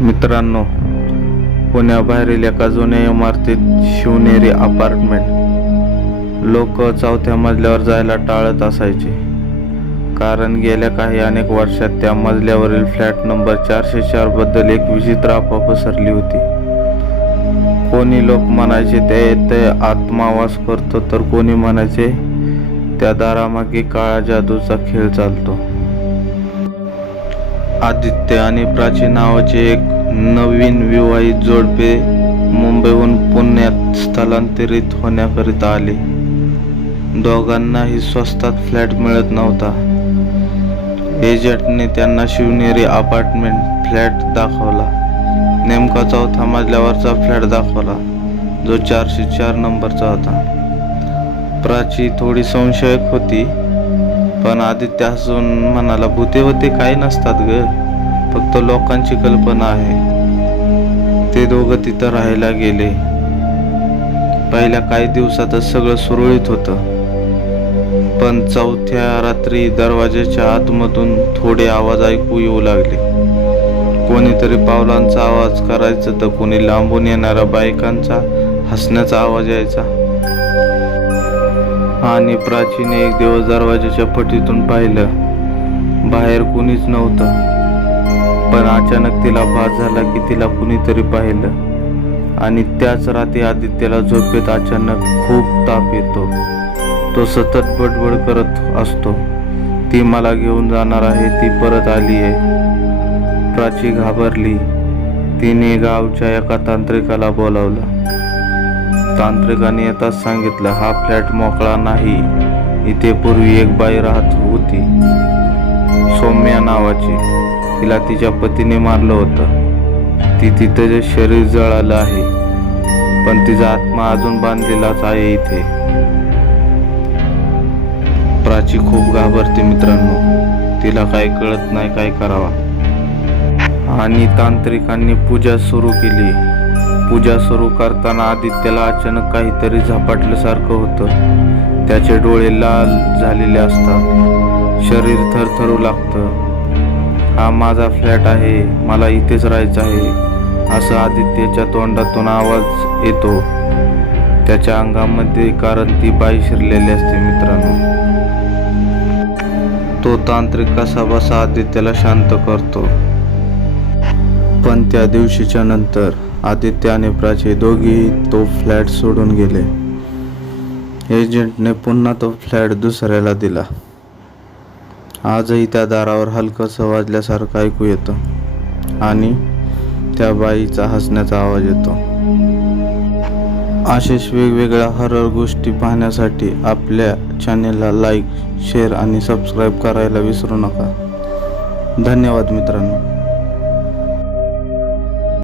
मित्रांनो, पुण्याबाहेरील एका जुन्या इमारतीत शिवनेरी अपार्टमेंट लोक चौथ्या मजल्यावर जायला टाळत असायचे, कारण गेल्या अनेक वर्षात त्या मजल्यावरील फ्लॅट नंबर 404 बद्दल एक विचित्र अफवा पसरली होती. कोणी लोक म्हणायचे ते आत्मा वास करतो, तर कोणी म्हणायचे त्या दारामागे काळा जादूचा खेळ चालतो. आदित्य आणि प्राची नावाचे एक नवीन विवाहित जोडपे मुंबईहून पुण्यात स्थलांतरित होण्याकरिता आले. दोघांनाही स्वस्तात फ्लॅट मिळत नव्हता. एजंटने त्यांना शिवनेरी अपार्टमेंट फ्लॅट दाखवला. नेमका चौथ्या मजल्यावरचा फ्लॅट दाखवला, जो 404 नंबरचा होता. प्राची थोडी संशयक होती, पण आदित्य हसून म्हणाला, भूते होते काही नसतात ग, फक्त लोकांची कल्पना आहे. ते दोघं तिथं राहायला गेले. पहिल्या काही दिवसातच सगळं सुरळीत होतं, पण चौथ्या रात्री दरवाजाच्या आतमधून थोडे आवाज ऐकू येऊ लागले. कोणीतरी पावलांचा आवाज करायचं, तर कोणी लांबून येणाऱ्या बायकांचा हसण्याचा आवाज यायचा. आणि प्राचीने एक दिवस दरवाजाच्या फटीतून पाहिलं. बाहेर कुणीच नव्हतं, पण अचानक तिला भास झाला की तिला कुणीतरी पाहिलं. आणि त्याच रात्री आदित्यला झोपेत अचानक खूप ताप येतो. तो सतत बडबड करत असतो, ती मला घेऊन जाणार आहे, ती परत आली आहे. प्राची घाबरली. तिने गावच्या एका तांत्रिकाला बोलावलं. तांत्रिकाने येताच सांगितलं, हा फ्लॅट मोकळा नाही. इथे पूर्वी एक बाई राहत होती, सौम्या नावाची. तिला तिच्या पतीने मारलं होतं. ती तिथे शरीर जळालं आहे, पण तिचा आत्मा अजून बांधलेलाच आहे इथे. प्राची खूप घाबरते मित्रांनो. तिला काय कळत नाही काय करावा. आणि तांत्रिकांनी पूजा सुरू केली. पूजा सुरू करताना आदित्यला अचानक काहीतरी झपाटल्यासारखं होतं. त्याचे डोळे लाल झालेले असतात, शरीर थरथरू लागतं. हा माझा फ्लॅट आहे, मला इथेच राहायचं आहे, असं आदित्यच्या तोंडातून आवाज येतो त्याच्या अंगामध्ये, कारण ती बाई शिरलेली असते मित्रांनो. तो तांत्रिक कसाबसा आदित्यला शांत करतो. पण त्या दिवशीच्या नंतर आदित्य आणि प्राची दोघेही तो फ्लॅट सोडून गेले. एजंटने पुन्हा तो फ्लॅट दुसऱ्याला दिला. आजही त्या दारावर हलकंसं वाजल्यासारखं ऐकू येतं आणि त्या बाईचा हसण्याचा आवाज येतो. असेच वेगवेगळ्या हॉरर गोष्टी पाहण्यासाठी आपल्या चॅनेलला लाईक, शेअर आणि सबस्क्राईब करायला विसरू नका. धन्यवाद मित्रांनो.